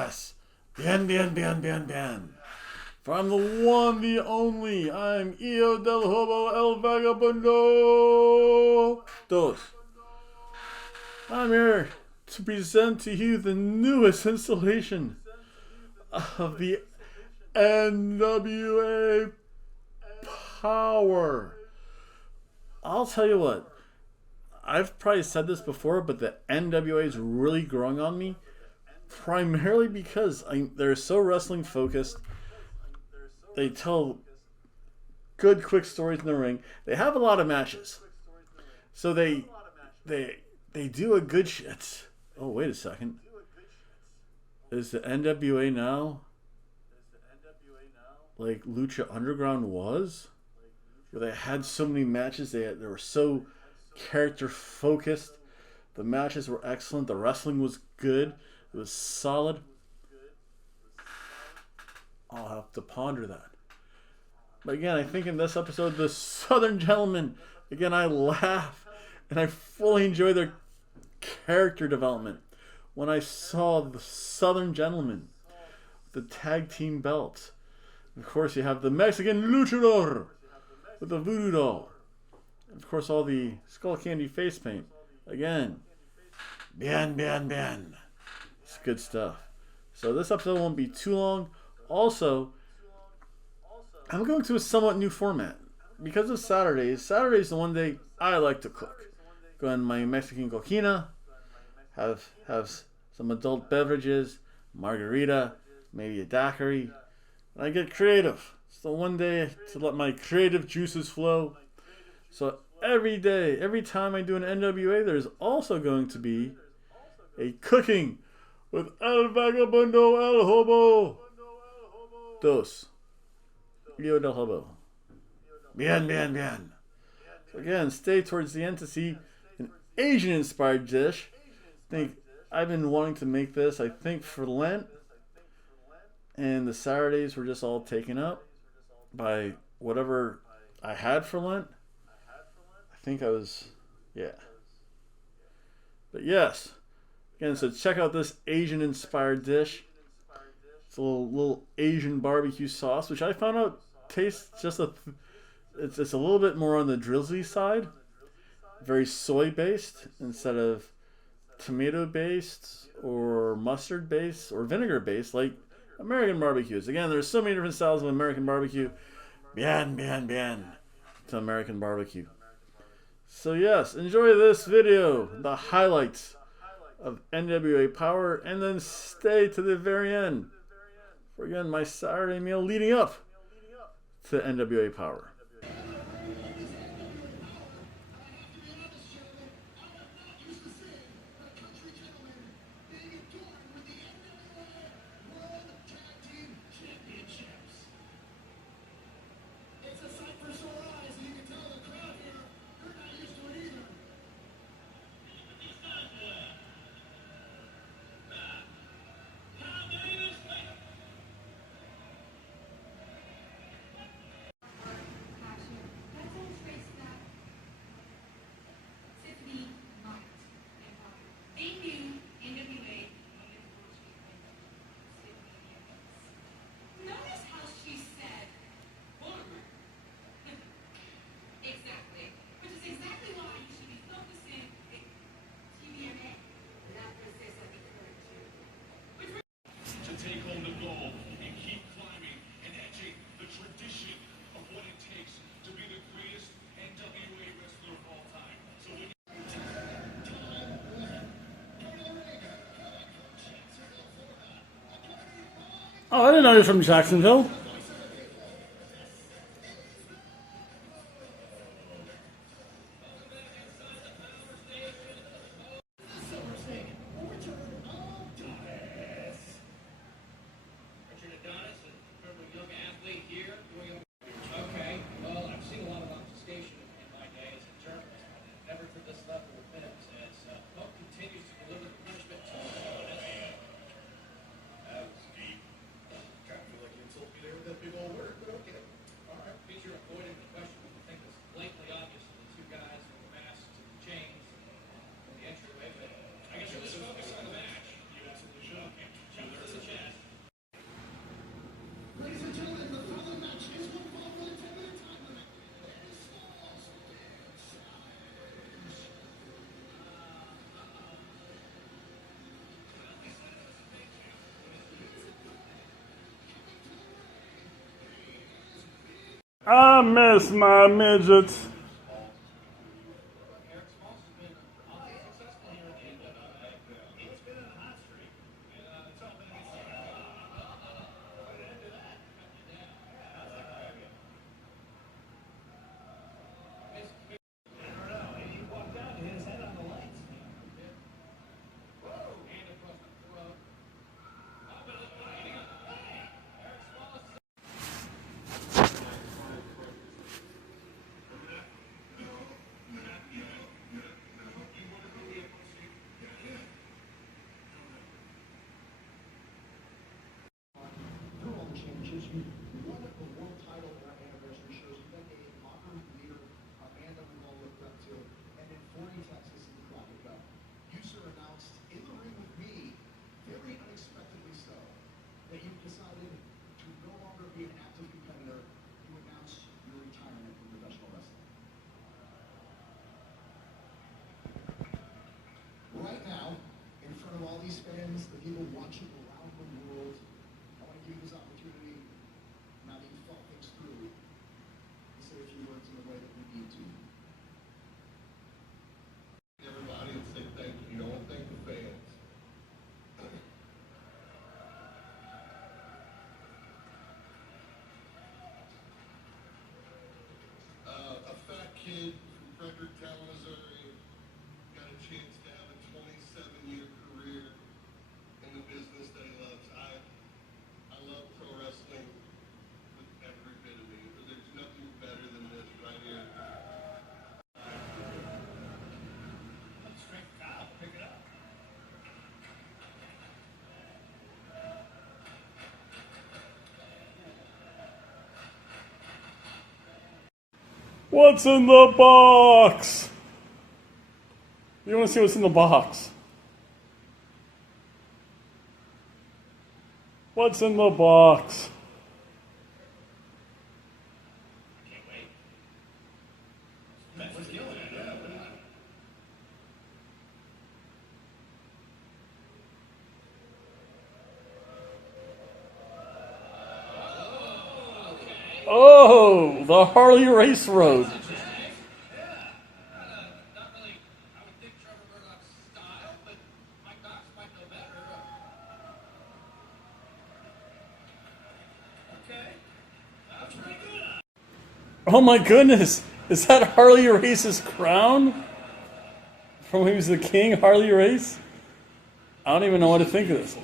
Yes. Bien. For I'm the one, the only. I'm Io del Hobo el Vagabundo. Dos. I'm here to present to you the newest installation of the NWA Power. I'll tell you what. I've probably said this before, but the NWA is really growing on me. Primarily because they're so wrestling focused. They tell good, quick stories in the ring. They have a lot of matches, so they do a good shit. Oh, wait a second. Is the NWA now like Lucha Underground was, where they had so many matches? They were so character focused. The matches were excellent. The wrestling was good. It was solid. I'll have to ponder that. But again, I think in this episode, the Southern Gentlemen, again, I laugh and I fully enjoy their character development. When I saw the Southern Gentlemen, the tag team belts, of course, you have the Mexican luchador with the voodoo doll. Of course, all the skull candy face paint. Again, bien. It's good stuff. So this episode won't be too long. Also, I'm going to a somewhat new format. Because of Saturdays, Saturday's the one day I like to cook. Go on my Mexican coquina, have some adult beverages, margarita, maybe a daiquiri, and I get creative. It's the one day to let my creative juices flow. So every day, every time I do an NWA, there's also going to be a cooking with El Vagabundo El Hobo. Dos. Rio del Hobo. Bien. So again, stay towards the end to see an Asian-inspired dish. I've been wanting to make this, I think, for Lent. And the Saturdays were just all taken up by whatever I had for Lent. I think I was, yeah. But yes. Again, so check out this Asian-inspired dish. It's a little Asian barbecue sauce, which I found out tastes just it's a little bit more on the drizzly side. Very soy-based instead of tomato-based or mustard-based or vinegar-based like American barbecues. Again, there's so many different styles of American barbecue. Bien to American barbecue. So yes, enjoy this video, the highlights of NWA Power, and then stay to the very end for, again, my Saturday meal leading up to NWA Power. Take home the gold and keep climbing and etching the tradition of what it takes to be the greatest NWA wrestler of all time. So Oh, I didn't know you're from Jacksonville. told me there I miss my midgets. What's in the box? You want to see what's in the box? What's in the box? Oh, the Harley Race Road. Oh my goodness! Is that Harley Race's crown? From when he was the king, Harley Race? I don't even know what to think of this.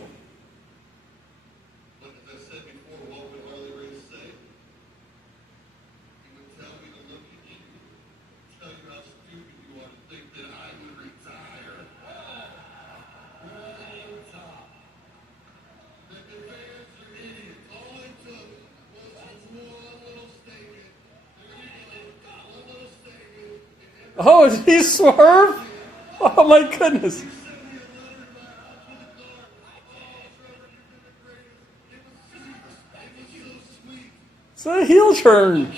Oh, did he swerve? Oh my goodness. It's a heel turn.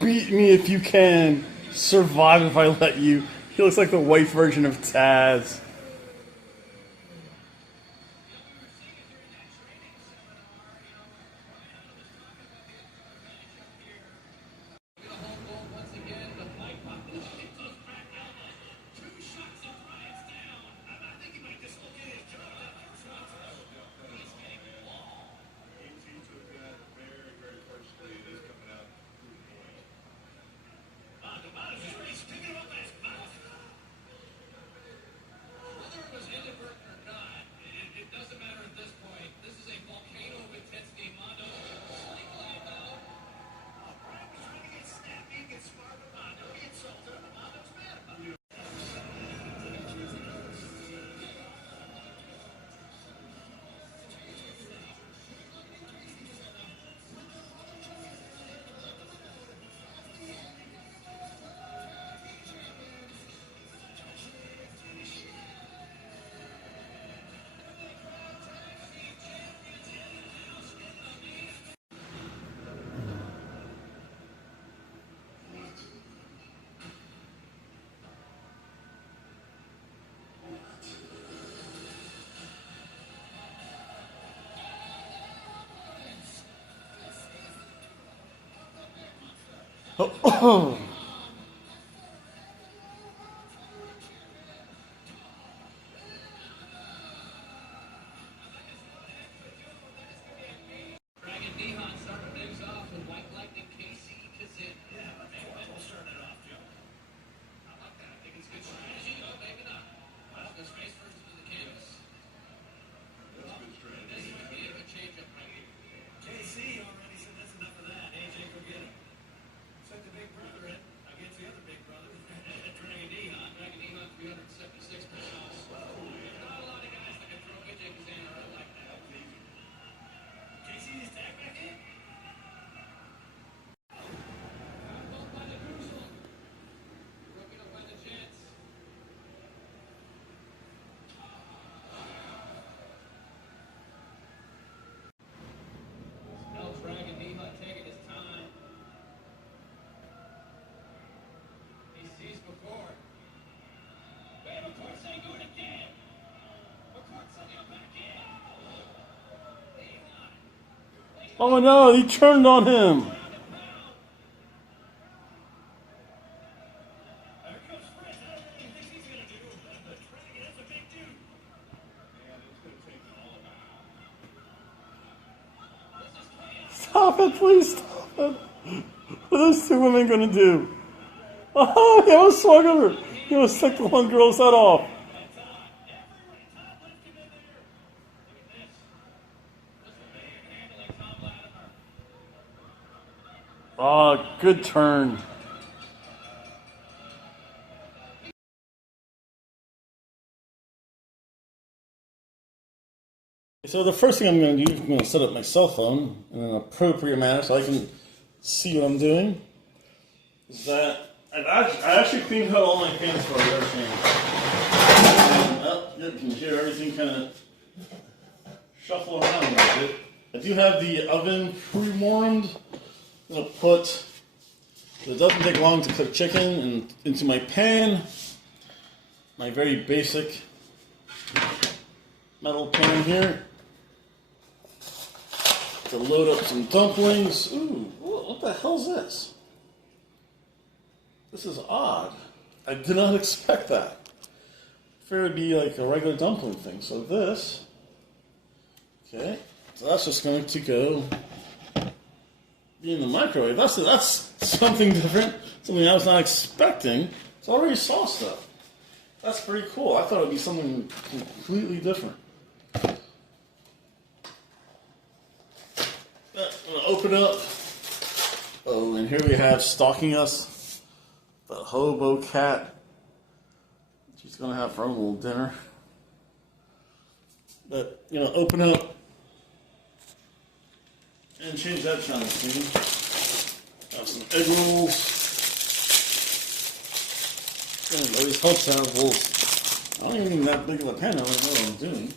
Beat me if you can. Survive if I let you. He looks like the white version of Taz. Oh. Dragon Nihon starting things off with White Lightning KC Kazin. Yeah, we'll start that off, Joe. I like that. I think it's good strategy. Oh, maybe not. Well, goes face first to the canvas. That's good strategy. This would be a good change-up right here. KC already said that's enough of that. AJ, go get him. Sent the big brother in against the other big brother. Dragon Nihon. Dragon Nihon, 376 pounds. Whoa. There's not a lot of guys that can throw AJ Kazan around like that. That's easy. KC's tag back in. Both by the Crucial. Broken up by the Jets. Now Dragon Nihon taking his time. He sees before. Babe, of course they do it again. Of course they get back in. Nihon. Oh no, he turned on him. There comes Fred. I don't know what he thinks he's going to do. Dragon, that's a big dude. Man, it's going to take all of that. This is chaos. Stop it, please stop it. What are those two women gonna do? Oh, he almost swung over. He almost took the one girl's head off. Todd left him in there. Look at this. Just a man handling Tom Latimer. Oh, good turn. So the first thing I'm going to do, I'm going to set up my cell phone in an appropriate manner so I can see what I'm doing. Is that I actually cleaned out all my pants for everything. And, you can hear everything kind of shuffle around a little bit. I do have the oven pre-warmed. I'm going to put, it doesn't take long to cook chicken into my pan. My very basic metal pan here. To load up some dumplings. Ooh, what the hell's this? This is odd. I did not expect that. I figured it would be like a regular dumpling thing. So this, okay, so that's just going to go be in the microwave. That's something different, something I was not expecting. It's already sauced up. That's pretty cool. I thought it would be something completely different. I'm going to open up. Oh, and here we have stalking us, the Hobo cat. She's going to have her own little dinner. But, open up and change that channel scene. Have some egg rolls. And those helps have I don't even need that big of a pan. I don't know what I'm doing.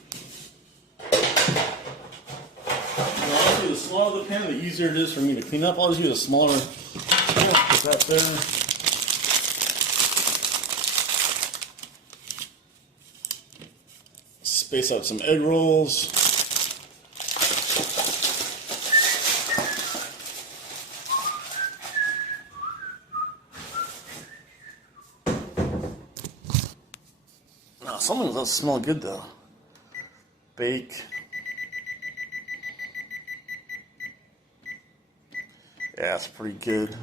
The smaller the pan, the easier it is for me to clean up. I'll just use a smaller pan. Put that there. Space out some egg rolls. Now, some of them don't smell good though. Bake. Yeah, it's pretty good.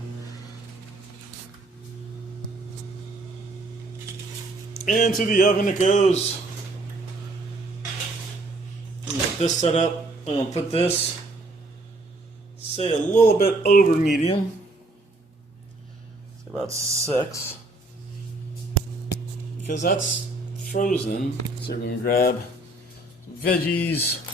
Into the oven it goes. Get this set up. I'm going to put this, say, a little bit over medium. Say about 6. Because that's frozen. So we're going to grab veggies.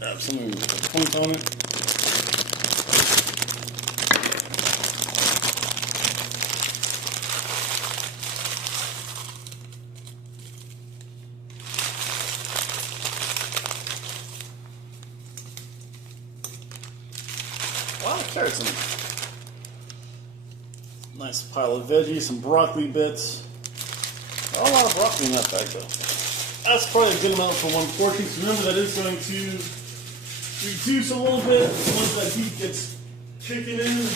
Have something with a point on it. A lot of carrots in it. Nice pile of veggies, some broccoli bits. Not a lot of broccoli in that bag though. That's probably a good amount for one portion. So remember that is going to reduce a little bit once that heat gets kicking in.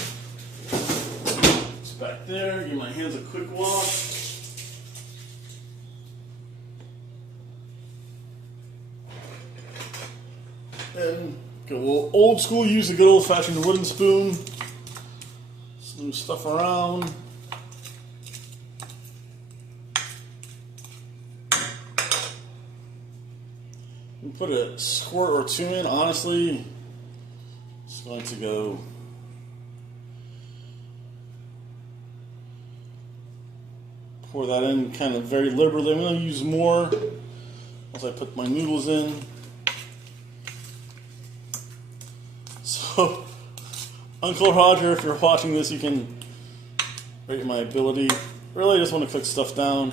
It's back there. Give my hands a quick wash. And go a little old school. Use a good old fashioned wooden spoon. Move stuff around. We put a squirt or two in. Honestly, it's going to go pour that in kind of very liberally. I'm going to use more once I put my noodles in. So, Uncle Roger, if you're watching this, you can rate my ability. Really, I just want to cook stuff down.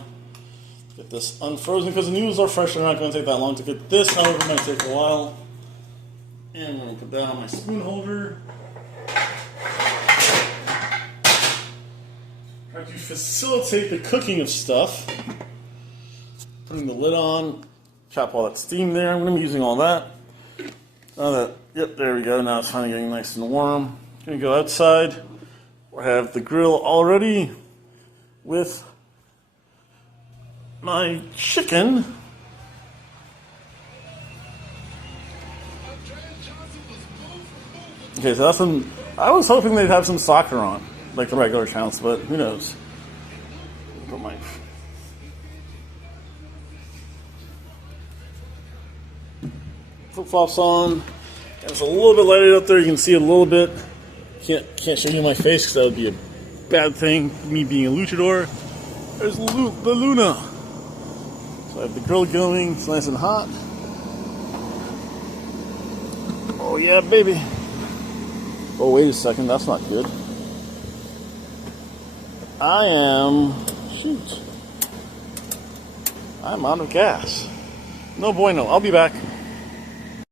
Get this unfrozen because the noodles are fresh. They're not going to take that long to get this. However, it might take a while. And I'm going to put that on my spoon holder. Try to facilitate the cooking of stuff. Putting the lid on. Chop all that steam there. I'm going to be using all that. Now that, yep, there we go. Now it's finally getting nice and warm. Going to go outside. We have the grill already with my chicken. Okay, so that's some. I was hoping they'd have some soccer on, like the regular channels, but who knows? Put my flip flops on. It's a little bit lighted up there. You can see it a little bit. Can't show you my face because that would be a bad thing. Me being a luchador. There's the Luna. So I have the grill going. It's nice and hot. Oh yeah, baby. Oh wait a second. That's not good. I'm out of gas. No bueno. I'll be back.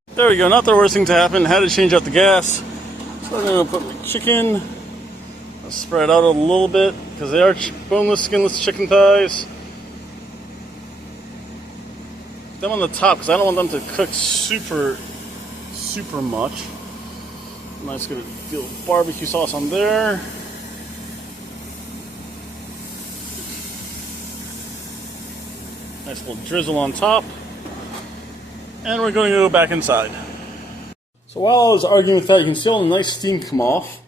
There we go. Not the worst thing to happen. Had to change out the gas. So I'm going to put my chicken. I'll spread out a little bit because they are boneless, skinless chicken thighs. Put them on the top because I don't want them to cook super much. Nice, good feel barbecue sauce on there. Nice little drizzle on top. And we're going to go back inside. So while I was arguing with that, you can see all the nice steam come off.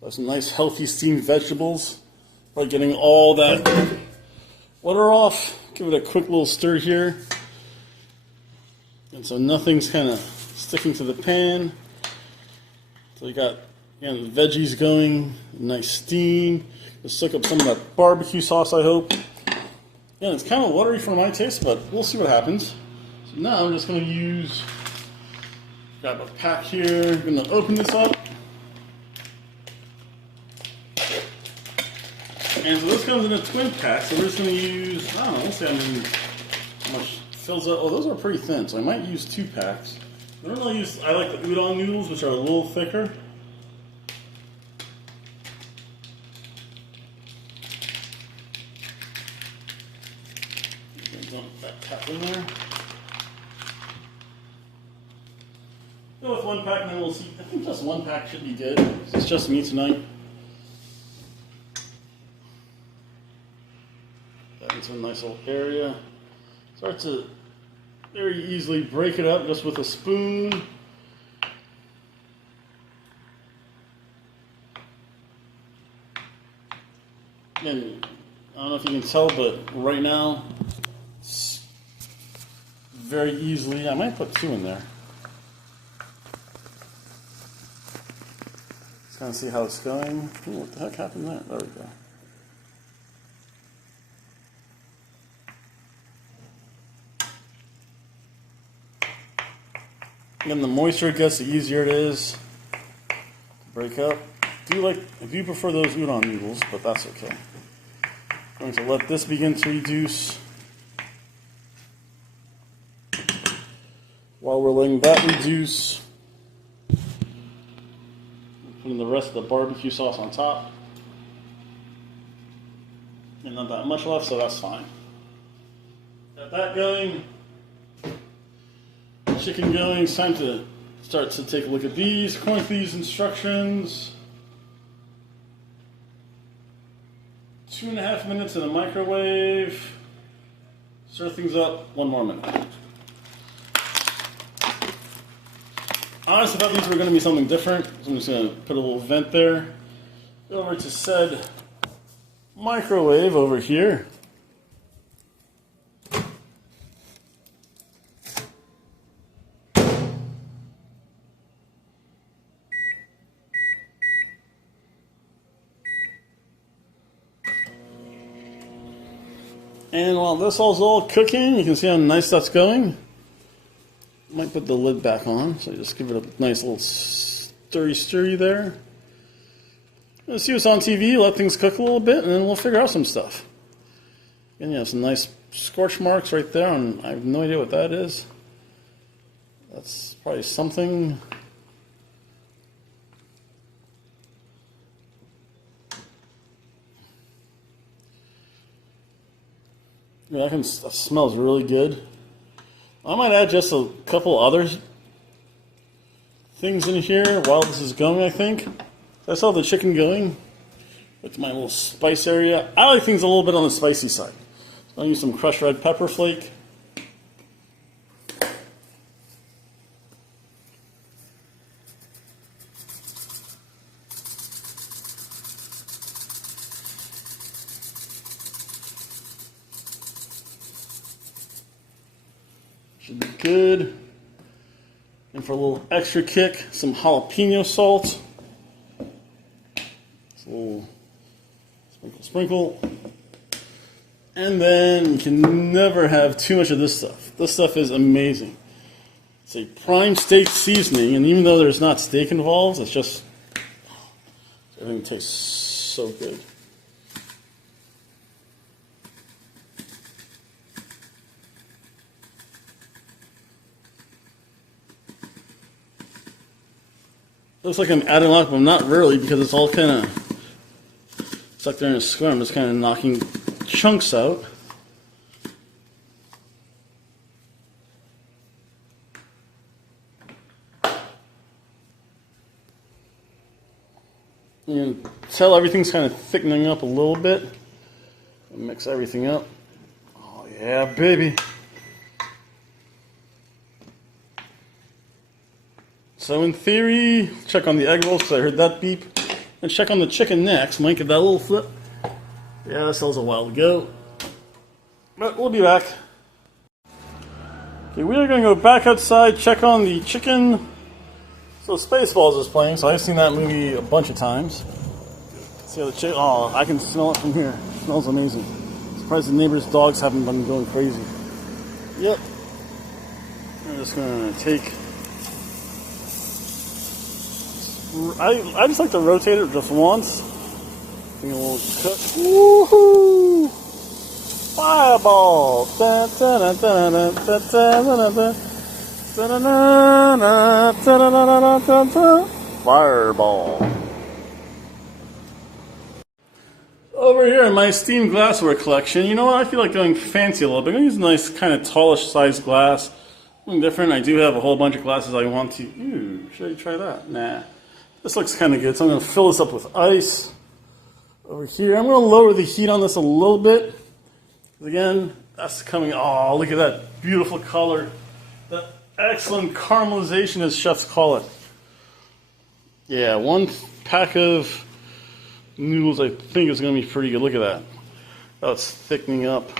So some nice healthy steamed vegetables. Like getting all that water off. Give it a quick little stir here. And so nothing's kind of sticking to the pan. So you got, again, the veggies going, nice steam. Just soak up some of that barbecue sauce, I hope. Yeah, it's kind of watery for my taste, but we'll see what happens. So now I'm just going to grab a pack here. I'm going to open this up. And so this comes in a twin pack, so we're just going to use, I don't know, let's see how much fills up. Oh, those are pretty thin, so I might use 2 packs. I like the udon noodles, which are a little thicker. Dump that pack in there. Go with 1 pack and then we'll see. I think just 1 pack should be good. It's just me tonight. That into a nice little area. Start to very easily break it up just with a spoon. And I don't know if you can tell, but right now, it's very easily, I might put 2 in there. Let's kind of see how it's going. Ooh, what the heck happened there? There we go. And the moisture it gets, the easier it is to break up. I do prefer those udon noodles, but that's okay. I'm going to let this begin to reduce while we're letting that reduce. Putting the rest of the barbecue sauce on top. And not that much left, so that's fine. Got that going. Chicken going. It's time to start to take a look at these, according to these instructions. 2.5 minutes in a microwave. Stir things up 1 more minute. I honestly thought these were going to be something different, so I'm just going to put a little vent there. Go over to said microwave over here. And while this all cooking, you can see how nice that's going. Might put the lid back on, so just give it a nice little stirry there. Let's see what's on TV, let things cook a little bit, and then we'll figure out some stuff. And you have some nice scorch marks right there, and I have no idea what that is. That's probably something. Yeah, that smells really good. I might add just a couple other things in here while this is going, I think. I saw the chicken going with my little spice area. I like things a little bit on the spicy side. So I'll use some crushed red pepper flake. Should be good. And for a little extra kick, some jalapeno salt. Just a little sprinkle. And then you can never have too much of this stuff. This stuff is amazing. It's a prime steak seasoning, and even though there's not steak involved, it's just, everything tastes so good. Looks like I'm adding a lot, but I'm not really, because it's all kind of stuck there in a square. I'm just kind of knocking chunks out. You can tell everything's kind of thickening up a little bit. Mix everything up. Oh yeah, baby. So in theory, check on the egg rolls because I heard that beep. And check on the chicken next. Might give that a little flip. Yeah, that still has a while to go. But we'll be back. Okay, we are going to go back outside, check on the chicken. So Spaceballs is playing, so I've seen that movie a bunch of times. See how the chicken, oh, I can smell it from here. It smells amazing. Surprised the neighbor's dogs haven't been going crazy. Yep. I'm just going to take... I just like to rotate it just once. Give it a little cut. Woohoo! Fireball! Fireball. Over here in my steamed glassware collection, you know what? I feel like going fancy a little bit. I'm going to use a nice kind of tallish sized glass. Something different. I do have a whole bunch of glasses I want to. Ooh, should I try that? Nah. This looks kind of good, so I'm going to fill this up with ice. Over here, I'm going to lower the heat on this a little bit. Again, that's coming, oh, look at that beautiful color. That excellent caramelization, as chefs call it. Yeah, 1 pack of noodles I think is going to be pretty good. Look at that. Oh, it's thickening up.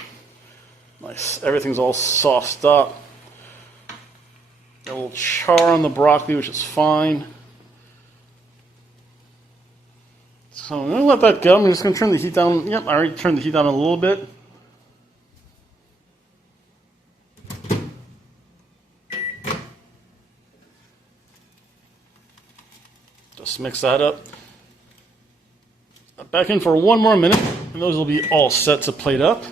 Nice. Everything's all sauced up. Got a little char on the broccoli, which is fine. So I'm going to let that go. I'm just going to turn the heat down. Yep, I already turned the heat down a little bit. Just mix that up. Back in for 1 more minute, and those will be all set to plate up.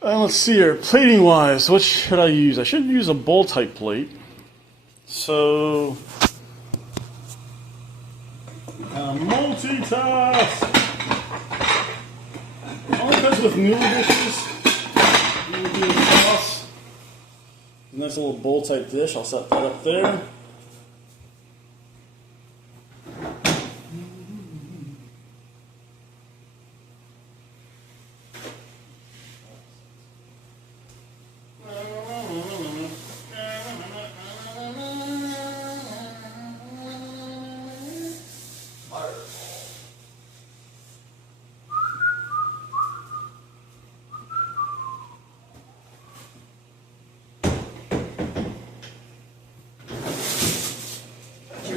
And let's see here, plating wise, what should I use? I should use a bowl type plate. So... multitask! Only because with noodle dishes, do the sauce. A nice little bowl type dish. I'll set that up there.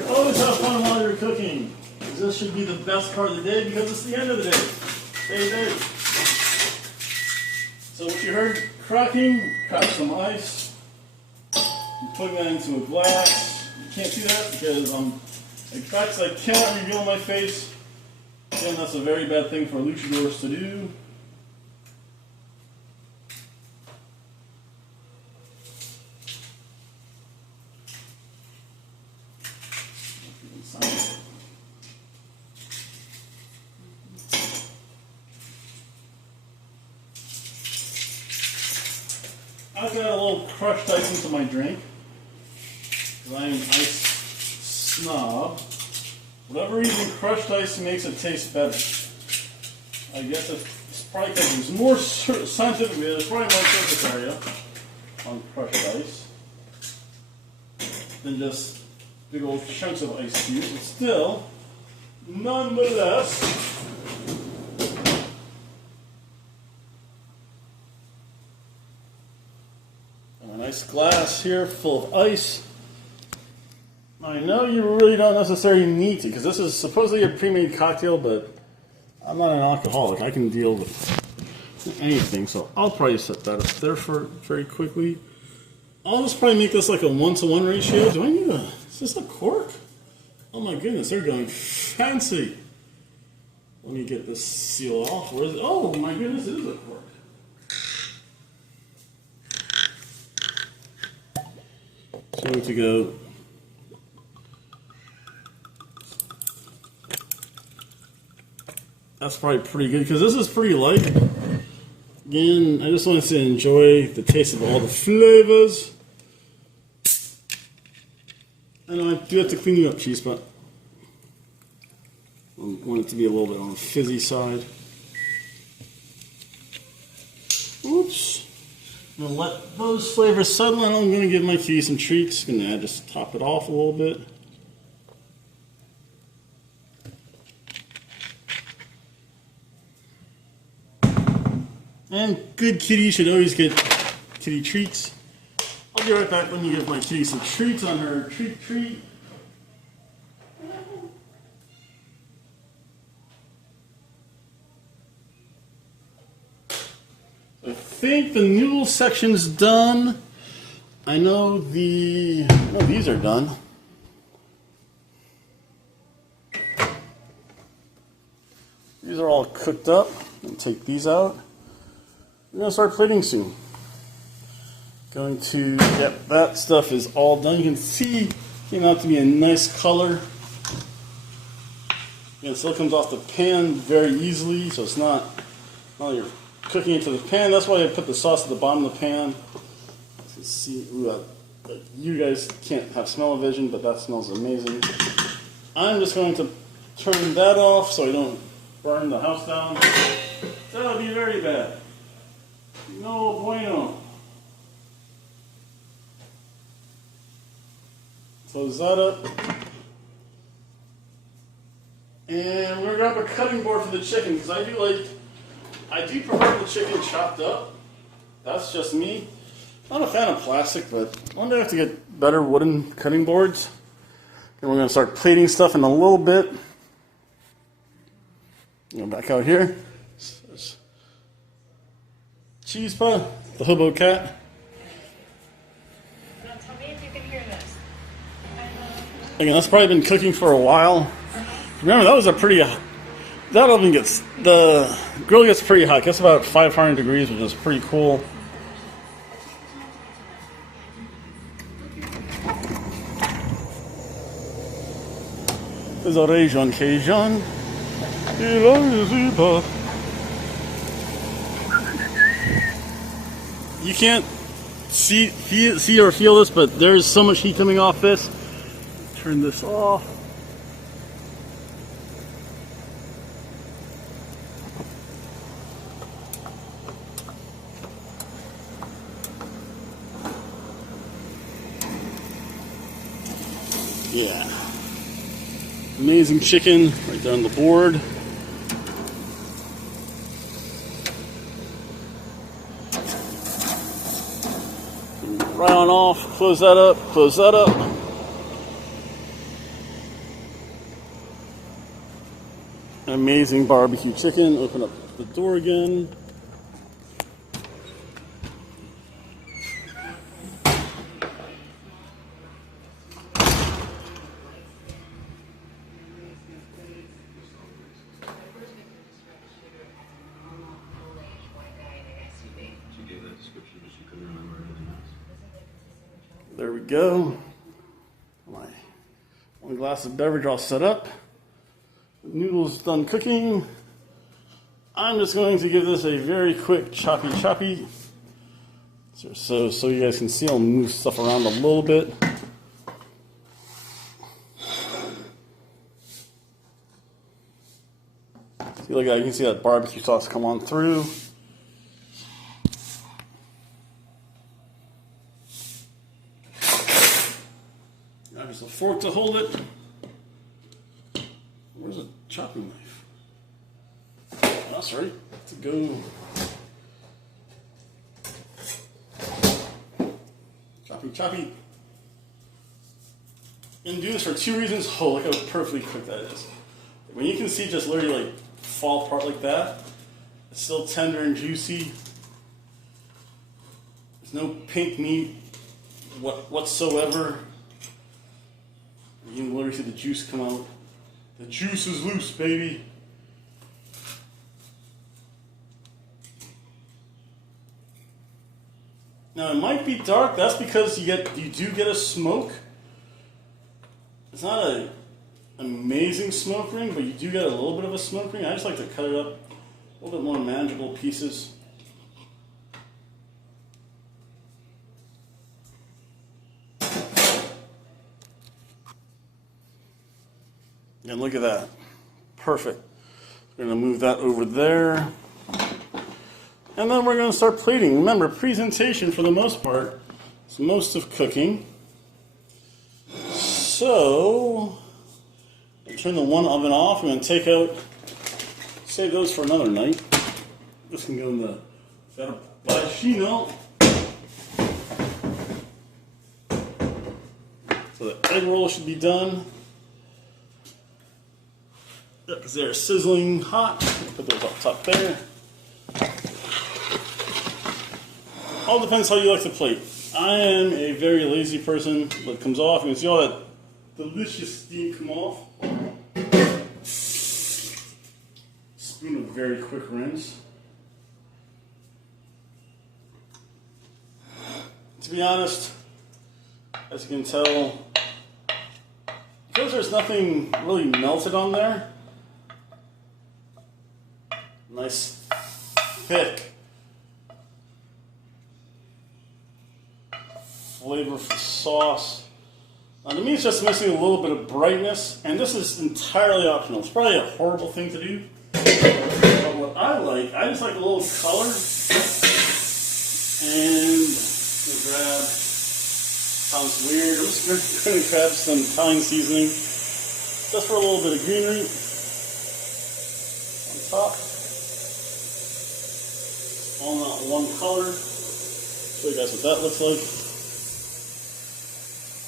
Always have fun while you're cooking. This should be the best part of the day because it's the end of the day. Day. So what you heard cracking, crack some ice. I'm putting that into a glass. You can't see that because it cracks. I cannot reveal my face. Again, that's a very bad thing for luchadors to do. I've got a little crushed ice into my drink because I am an ice snob. For whatever reason, crushed ice makes it taste better. I guess it's probably because there's more scientific, there's probably more surface area on crushed ice than just big old chunks of ice cubes, but still, nonetheless, a nice glass here full of ice. I know you really don't necessarily need to, because this is supposedly a pre-made cocktail, but I'm not an alcoholic. I can deal with anything, so I'll probably set that up there for very quickly. I'll just probably make this like a 1-to-1 ratio. Do I need a... Is this a cork? Oh my goodness, they're going fancy. Let me get this seal off. Where is it? Oh my goodness, it is a cork. It's going to go... That's probably pretty good because this is pretty light. Again, I just want to enjoy the taste of all the flavors. I know I do have to clean you up, cheese, but I want it to be a little bit on the fizzy side. Oops. I'm going to let those flavors settle and I'm going to give my kitty some treats. I'm going to just top it off a little bit. And good kitty should always get kitty treats. I'll be right back. Let me give my kitty some treats on her treat. I think the noodle section's done. I know these are done. These are all cooked up. I'll take these out. We're going to start plating soon. Yep, that stuff is all done. You can see it came out to be a nice color. And it still comes off the pan very easily, so it's not while you're cooking into the pan. That's why I put the sauce at the bottom of the pan. You can see, you guys can't have smell-o-vision, but that smells amazing. I'm just going to turn that off so I don't burn the house down. That would be very bad. No bueno. Close that up. And we're going to grab a cutting board for the chicken because I do prefer the chicken chopped up. That's just me. Not a fan of plastic, but one day I have to get better wooden cutting boards. And we're going to start plating stuff in a little bit. Go back out here. Cheese pa, the hobo cat. Now tell me if you can hear this. Again, that's probably been cooking for a while. Remember, that was a pretty... That oven gets... The grill gets pretty hot. It gets about 500 degrees, which is pretty cool. There's a Cajun Cajun. you can't see or feel this, but there's so much heat coming off this. Turn this off. Yeah. Amazing chicken right there on the board. Right on off, close that up, close that up. Amazing barbecue chicken. Open up the door again. There we go. My one glass of beverage all set up. Noodles done cooking. I'm just going to give this a very quick choppy. So you guys can see, I'll move stuff around a little bit. See, look at that. You can see that barbecue sauce come on through. There's a fork to hold it. Where's a chopping knife? That's right. To go. Choppy. And do this for 2 reasons. Oh, look how perfectly cooked that is. When you can see just literally like fall apart like that, it's still tender and juicy. There's no pink meat whatsoever. You can literally see the juice come out. The juice is loose, baby. Now it might be dark. That's because you do get a smoke. It's not an amazing smoke ring, but you do get a little bit of a smoke ring. I just like to cut it up a little bit more manageable pieces. And look at that. Perfect. We're going to move that over there. And then we're going to start plating. Remember, presentation for the most part is most of cooking. So, turn the one oven off. I'm going to take out, save those for another night. This can go in the fettuccine. So the egg roll should be done. Because they're sizzling hot. Put those up top there. All depends how you like to plate. I am a very lazy person. What comes off, you can see all that delicious steam come off. Spoon of very quick rinse. To be honest, as you can tell, because there's nothing really melted on there, nice, thick, flavorful sauce. To me, it's just missing a little bit of brightness, and this is entirely optional. It's probably a horrible thing to do, but what I just like a little color, and grab, sounds weird, I'm just going to grab some Italian seasoning, just for a little bit of greenery on top. All not one color. Show you guys what that looks like.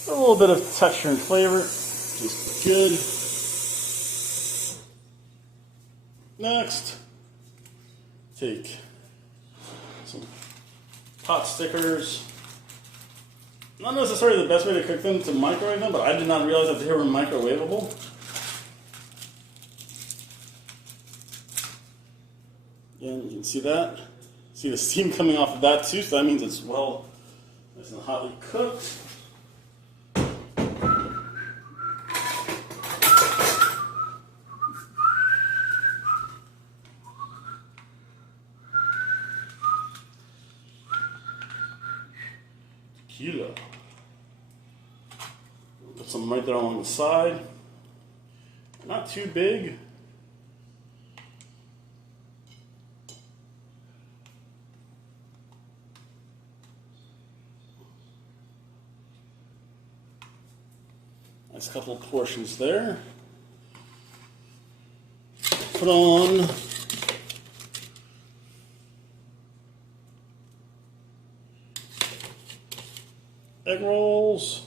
A little bit of texture and flavor, which is good. Next, take some pot stickers. Not necessarily the best way to cook them to microwave them, but I did not realize that they were microwavable. Again, you can see that. See the steam coming off of that too, so that means it's well, nice and hotly cooked. tequila. Put some right there along the side. Not too big. Nice couple of portions there. Put on egg rolls.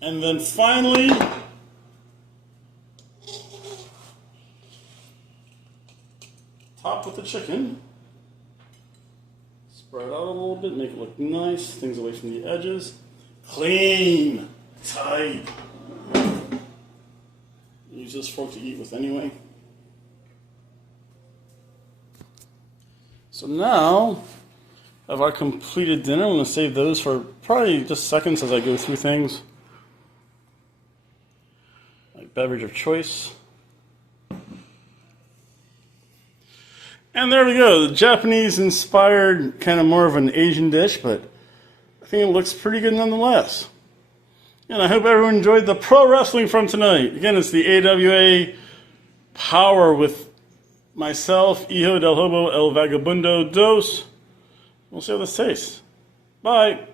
And then finally, top with the chicken. Spread out a little bit, make it look nice. Things away from the edges. Clean, tight. Use this fork to eat with anyway. So now, of our completed dinner, I'm going to save those for probably just seconds as I go through things. Like beverage of choice. And there we go, the Japanese-inspired, kind of more of an Asian dish, but I think it looks pretty good nonetheless. And I hope everyone enjoyed the pro wrestling from tonight. Again, it's the AWA Power with myself, Hijo del Hobo, El Vagabundo Dos. We'll see how this tastes. Bye.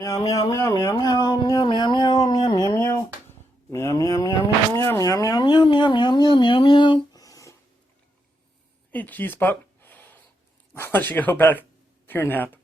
Meow, meow, meow, meow, meow, meow, meow, meow, meow, meow, meow. Meow, meow, meow, meow, meow, meow, meow, meow, meow, meow, meow, meow. Hey, cheese pup. I'll let you go back to your nap.